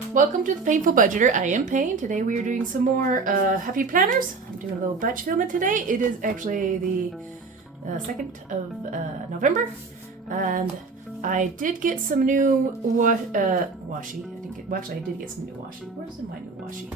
Welcome to the Painful Budgeter. I am Payne. Today we are doing some more happy planners. I'm doing a little batch filming today. It is actually the 2nd of November, and I did get some new washi. I did get some new washi. Where's my new washi?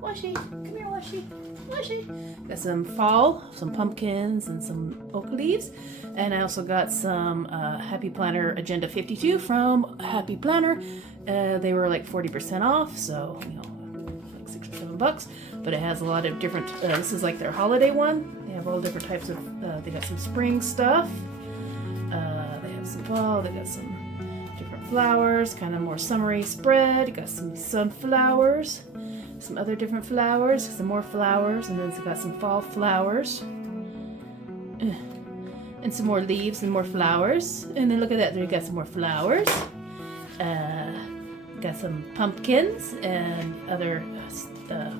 Washi, come here, washi. Washi. Got some fall, some pumpkins, and some oak leaves. And I also got some Happy Planner Agenda 52 from Happy Planner. They were like 40% off, so, like $6 or $7. But it has a lot of different, this is like their holiday one. They have all different types of, they got some spring stuff. They have some fall, they got some different flowers, kind of more summery spread. Got some sunflowers. Some other different flowers, some more flowers, and then it's got some fall flowers. And some more leaves and more flowers. And then look at that, there you got some more flowers. Got some pumpkins and other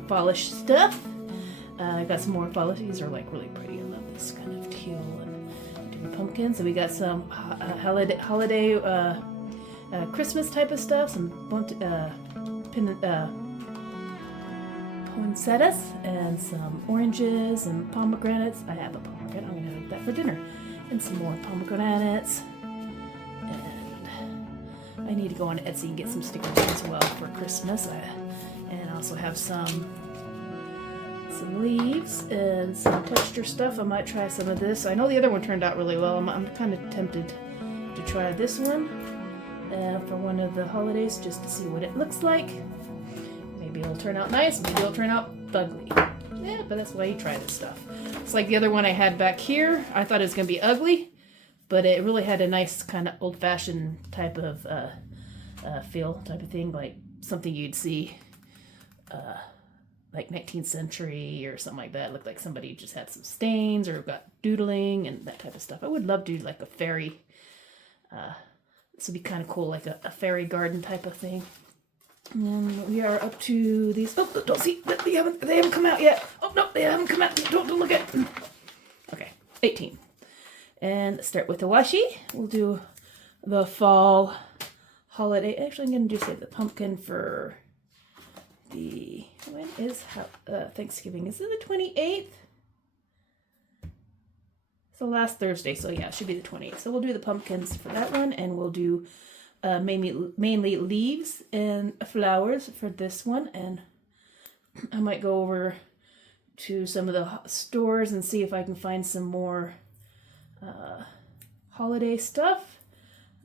fallish stuff. Got some more fallish, these are like really pretty. I love this kind of teal and different pumpkins. So we got some holiday Christmas type of stuff, some poinsettias and some oranges and pomegranates. I have a pomegranate, I'm gonna have that for dinner. And some more pomegranates. And I need to go on Etsy and get some stickers as well for Christmas. And I also have some leaves and some texture stuff. I might try some of this. I know the other one turned out really well. I'm kind of tempted to try this one for one of the holidays just to see what it looks like. Maybe it'll turn out nice, maybe it'll turn out ugly. Yeah, but that's why you try this stuff. It's like the other one I had back here. I thought it was going to be ugly, but it really had a nice kind of old-fashioned type of feel, type of thing, like something you'd see like 19th century or something like that. It looked like somebody just had some stains or got doodling and that type of stuff. I would love to do like a fairy, this would be kind of cool, like a fairy garden type of thing. And then we are up to these. Oh, don't see. They haven't come out yet. Oh no, they haven't come out. Don't look at. Okay, 18. And let's start with the washi. We'll do the fall holiday. Actually, I'm going to save the pumpkin for the. When is Thanksgiving? Is it the 28th? It's the last Thursday, so yeah, it should be the 28th. So we'll do the pumpkins for that one, and we'll do mainly leaves and flowers for this one. And I might go over to some of the stores and see if I can find some more holiday stuff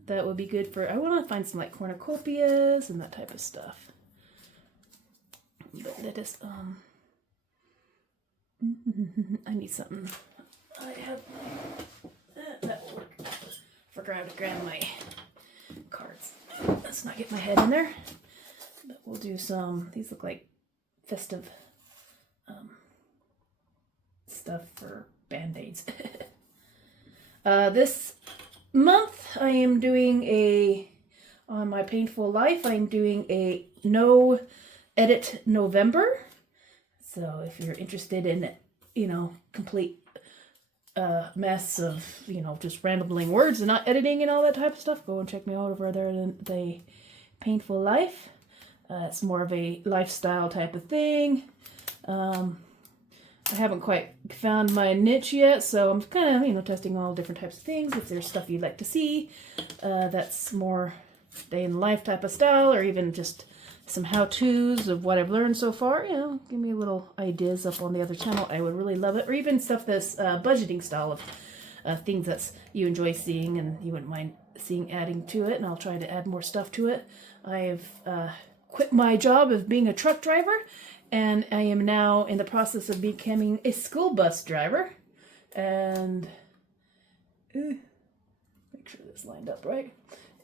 that would be good for. I want to find some like cornucopias and that type of stuff. But that is I need something. I have that will work. Forgot to grab my cards. Let's not get my head in there. But we'll do some. These look like festive stuff for band-aids. This month I am doing on my Painful Life, I'm doing a no edit November. So if you're interested in, complete mess of, just rambling words and not editing and all that type of stuff, go and check me out over there in the Painful Life. It's more of a lifestyle type of thing. I haven't quite found my niche yet, so I'm kind of, testing all different types of things. If there's stuff you'd like to see, that's more day in life type of style, or even just some how-tos of what I've learned so far, give me a little ideas up on the other channel. I would really love it. Or even stuff that's budgeting style of things that you enjoy seeing and you wouldn't mind seeing adding to it, and I'll try to add more stuff to it. I have quit my job of being a truck driver, and I am now in the process of becoming a school bus driver. And make sure this lined up right.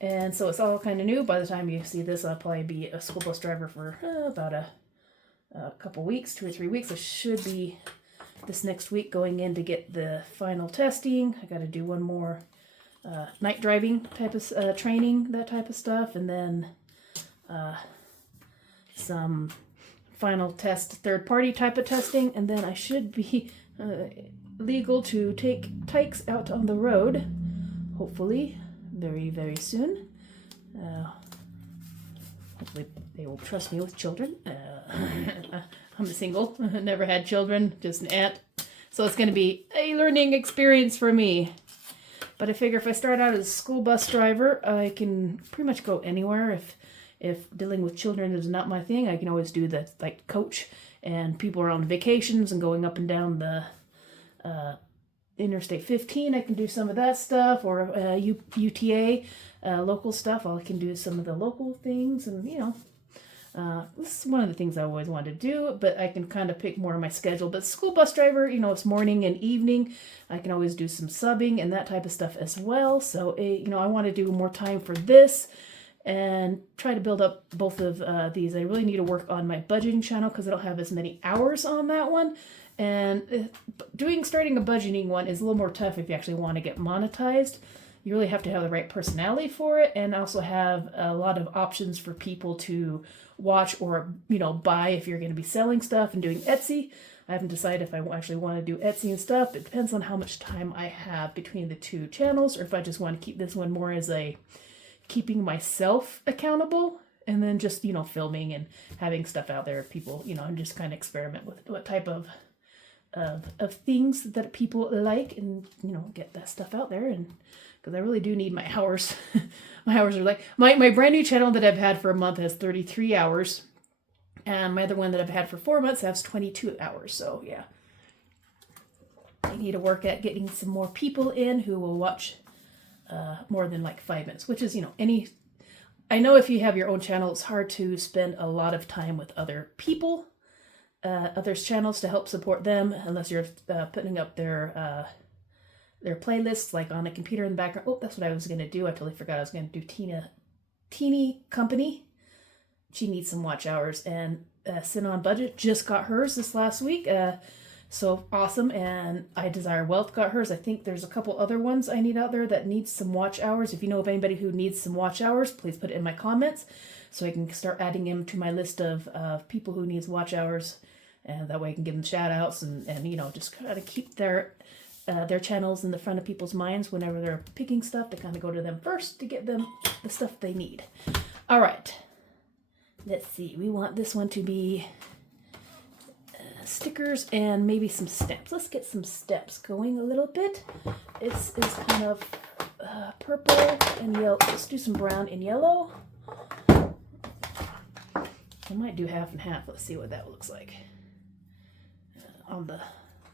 And so it's all kind of new. By the time you see this, I'll probably be a school bus driver for about a couple weeks, 2 or 3 weeks. I should be this next week going in to get the final testing. I got to do one more night driving type of training, that type of stuff. And then some final test, third-party type of testing. And then I should be legal to take tykes out on the road, hopefully. Very, very soon. Hopefully they will trust me with children. I'm single, never had children, just an aunt. So it's going to be a learning experience for me. But I figure if I start out as a school bus driver, I can pretty much go anywhere. If dealing with children is not my thing, I can always do the like coach, and people are on vacations and going up and down the Interstate 15. I can do some of that stuff, or UTA local stuff. I can do some of the local things, and this is one of the things I always wanted to do, but I can kind of pick more of my schedule. But school bus driver, it's morning and evening. I can always do some subbing and that type of stuff as well. So, I want to do more time for this and try to build up both of these. I really need to work on my budgeting channel because I don't have as many hours on that one. And starting a budgeting one is a little more tough if you actually want to get monetized. You really have to have the right personality for it, and also have a lot of options for people to watch or, buy if you're going to be selling stuff and doing Etsy. I haven't decided if I actually want to do Etsy and stuff. It depends on how much time I have between the two channels, or if I just want to keep this one more as a keeping myself accountable, and then just, filming and having stuff out there. People, and just kind of experiment with what type of things that people like, and, get that stuff out there. And because I really do need my hours. My hours are like, my brand new channel that I've had for a month has 33 hours. And my other one that I've had for 4 months has 22 hours. So yeah, I need to work at getting some more people in who will watch more than like 5 minutes, which is, I know if you have your own channel, it's hard to spend a lot of time with other people, others' channels to help support them, unless you're putting up their playlists like on a computer in the background. Oh, that's what I was going to do. I totally forgot I was going to do Teeny Company. She needs some watch hours. And Sin on Budget just got hers this last week. So awesome. And I Desire Wealth got hers. I think there's a couple other ones I need out there that needs some watch hours. If you know of anybody who needs some watch hours, please put it in my comments so I can start adding them to my list of people who needs watch hours. And that way I can give them shout outs and just kind of keep their channels in the front of people's minds whenever they're picking stuff, to kind of go to them first to get them the stuff they need. All right. Let's see. We want this one to be stickers and maybe some stamps. Let's get some stamps going a little bit. This is kind of purple and yellow. Let's do some brown and yellow. I might do half and half. Let's see what that looks like on the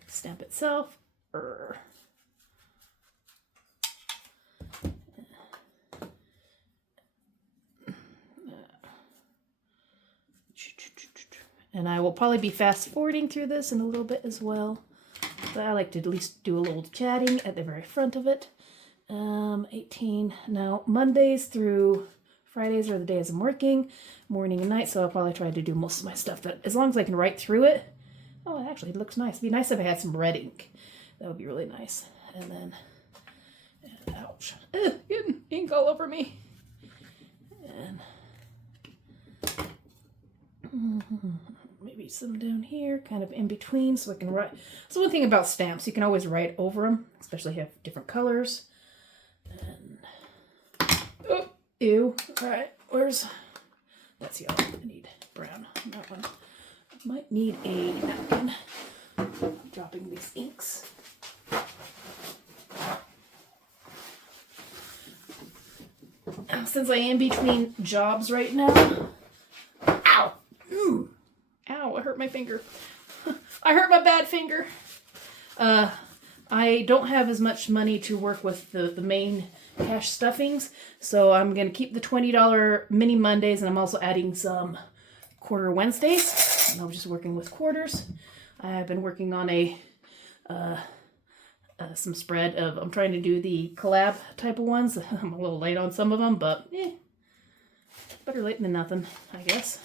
stamp itself. And I will probably be fast forwarding through this in a little bit as well. But I like to at least do a little chatting at the very front of it. 18. Now, Mondays through Fridays are the days I'm working, morning and night, so I'll probably try to do most of my stuff, that as long as I can write through it. Oh, actually, it looks nice. It'd be nice if I had some red ink. That would be really nice. And then, ouch, getting ink all over me. And maybe some down here, kind of in between, so I can write. So one thing about stamps, you can always write over them, especially if you have different colors. And oh, ew. All right, that's yellow. I need brown on that one. I might need a napkin. I'm dropping these inks. Since I am between jobs right now. Ow! Ooh. Ow, I hurt my finger. I hurt my bad finger. I don't have as much money to work with the main cash stuffings, so I'm going to keep the $20 mini Mondays, and I'm also adding some quarter Wednesdays. And I'm just working with quarters. I've been working on some spread of, I'm trying to do the collab type of ones. I'm a little late on some of them, but better late than nothing, I guess.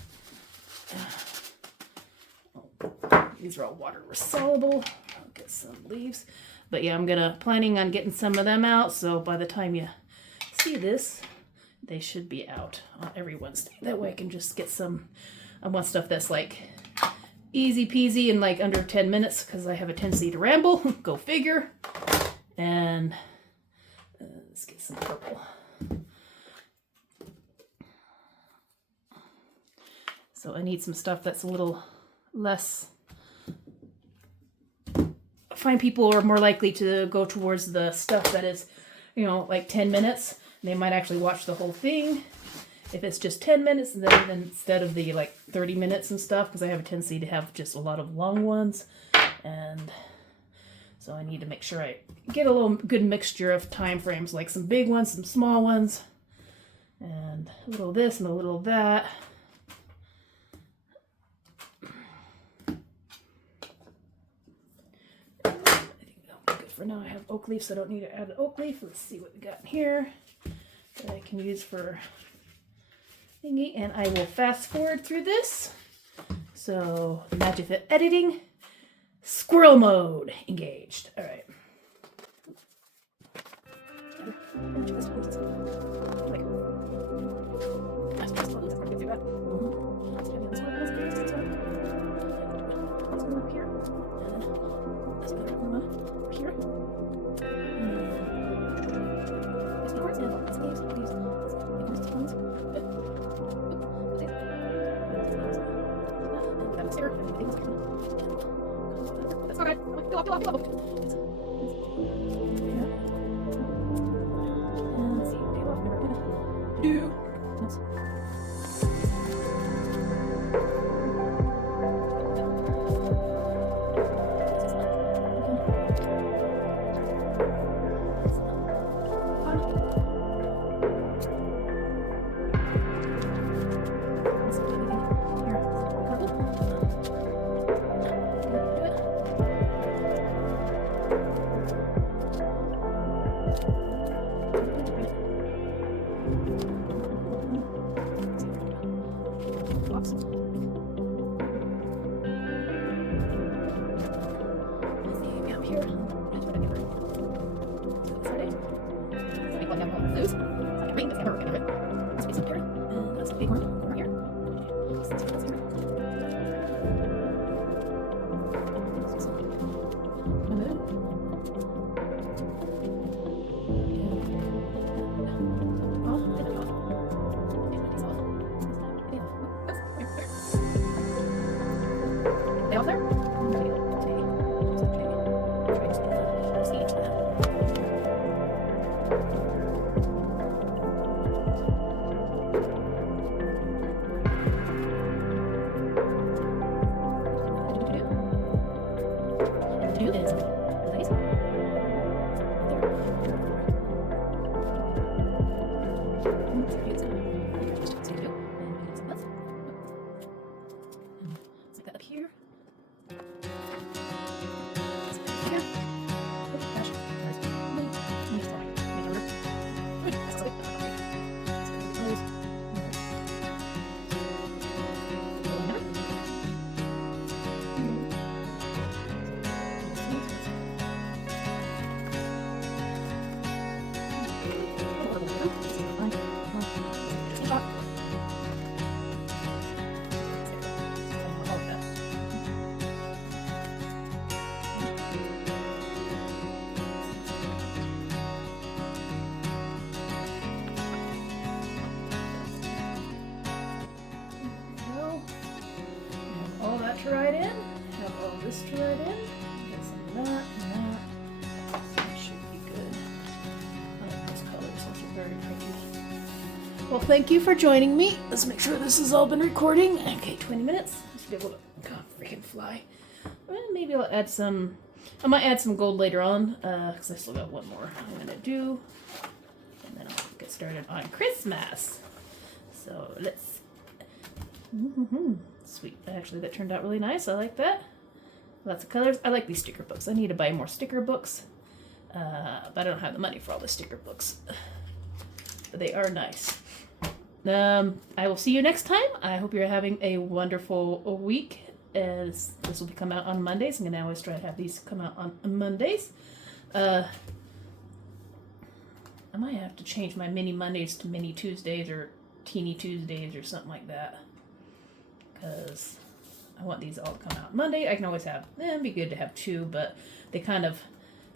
These are all water soluble. I'll get some leaves. But yeah, I'm planning on getting some of them out, so by the time you see this, they should be out on every Wednesday. That way I can just get some, I want stuff that's like easy peasy in like under 10 minutes, because I have a tendency to ramble. Go figure. And let's get some purple. So I need some stuff that's a little less. I find people are more likely to go towards the stuff that is, you know, like 10 minutes. They might actually watch the whole thing. If it's just 10 minutes, then instead of the like 30 minutes and stuff, because I have a tendency to have just a lot of long ones. And so I need to make sure I get a little good mixture of time frames, like some big ones, some small ones, and a little of this and a little of that. I think that'll be good for now. I have oak leaf, so I don't need to add an oak leaf. Let's see what we got in here that I can use for thingy. And I will fast forward through this. So the magic of editing, squirrel mode engaged. All right. To write in, have all this to write in, get some of that and that. So it should be good. I like those colors, those are very pretty. Well, thank you for joining me. Let's make sure this has all been recording. Okay, 20 minutes. I should be able to, God, freaking fly. Well, maybe I'll add some, I might add some gold later on, because I still got one more I'm gonna do. And then I'll get started on Christmas. So let's, sweet. Actually, that turned out really nice. I like that. Lots of colors. I like these sticker books. I need to buy more sticker books. But I don't have the money for all the sticker books. But they are nice. I will see you next time. I hope you're having a wonderful week. As this will come out on Mondays. I'm going to always try to have these come out on Mondays. I might have to change my mini Mondays to mini Tuesdays or teeny Tuesdays or something like that. Because I want these all to come out Monday. I can always have, it'd be good to have two, but they kind of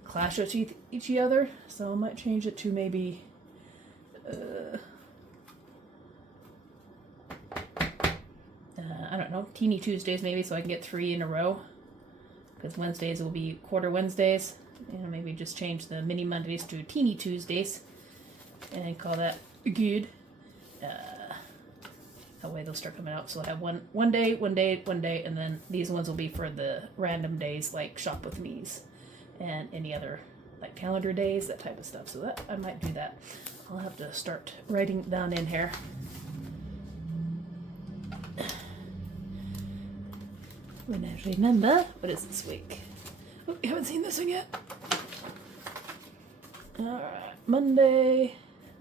clash with each other. So I might change it to maybe, I don't know, teeny Tuesdays maybe, so I can get 3 in a row. Because Wednesdays will be quarter Wednesdays. Maybe just change the mini Mondays to teeny Tuesdays. And call that good. That way they'll start coming out. So I'll have one day, and then these ones will be for the random days like Shop With Me's and any other like calendar days, that type of stuff. So that I might do that. I'll have to start writing down in here. When I remember, what is this week? Oh, you haven't seen this one yet? Alright, Monday,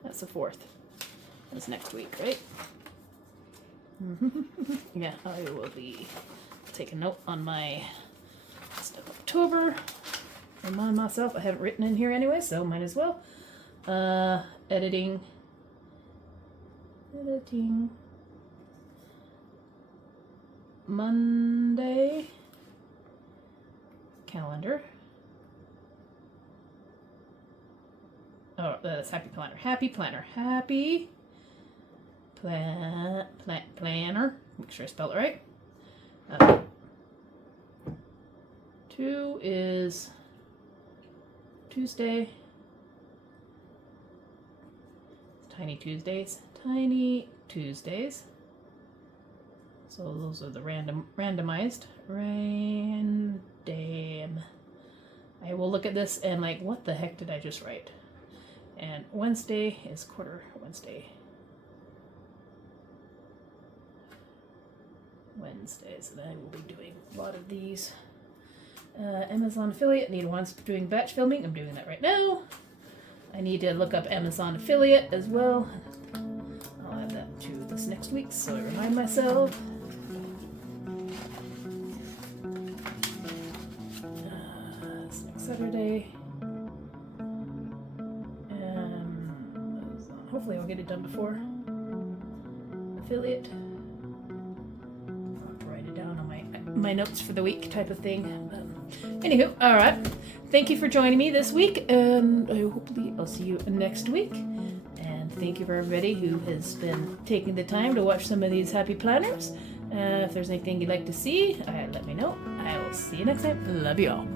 that's the 4th. That's next week, right? Yeah, I will be taking note on my stuff October. Remind myself, I haven't written in here anyway, so might as well. Editing. Monday. Calendar. Oh, that's Happy Planner. Happy Planner. Happy Planner. Make sure I spell it right. 2 is Tuesday. Tiny Tuesdays. Tiny Tuesdays. So those are the randomized. Random. I will look at this and like, what the heck did I just write? And Wednesday is quarter Wednesday. Wednesdays, and I will be doing a lot of these. Amazon affiliate, need one doing batch filming. I'm doing that right now. I need to look up Amazon affiliate as well. I'll add that to this next week so I remind myself. This next Saturday. Hopefully I'll get it done before. Affiliate. I'll write it down on my notes for the week type of thing. Anywho, alright. Thank you for joining me this week, and hopefully I'll see you next week. And thank you for everybody who has been taking the time to watch some of these happy planners. If there's anything you'd like to see, let me know. I will see you next time. Love you all.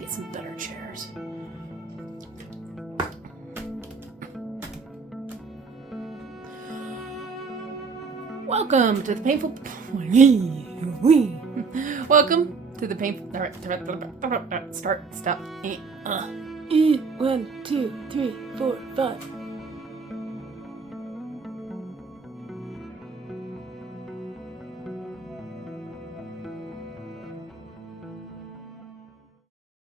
Get some better chairs. Welcome to the painful. Welcome to the painful. All right, start. Stop. 1, 2, 3, 4, 5.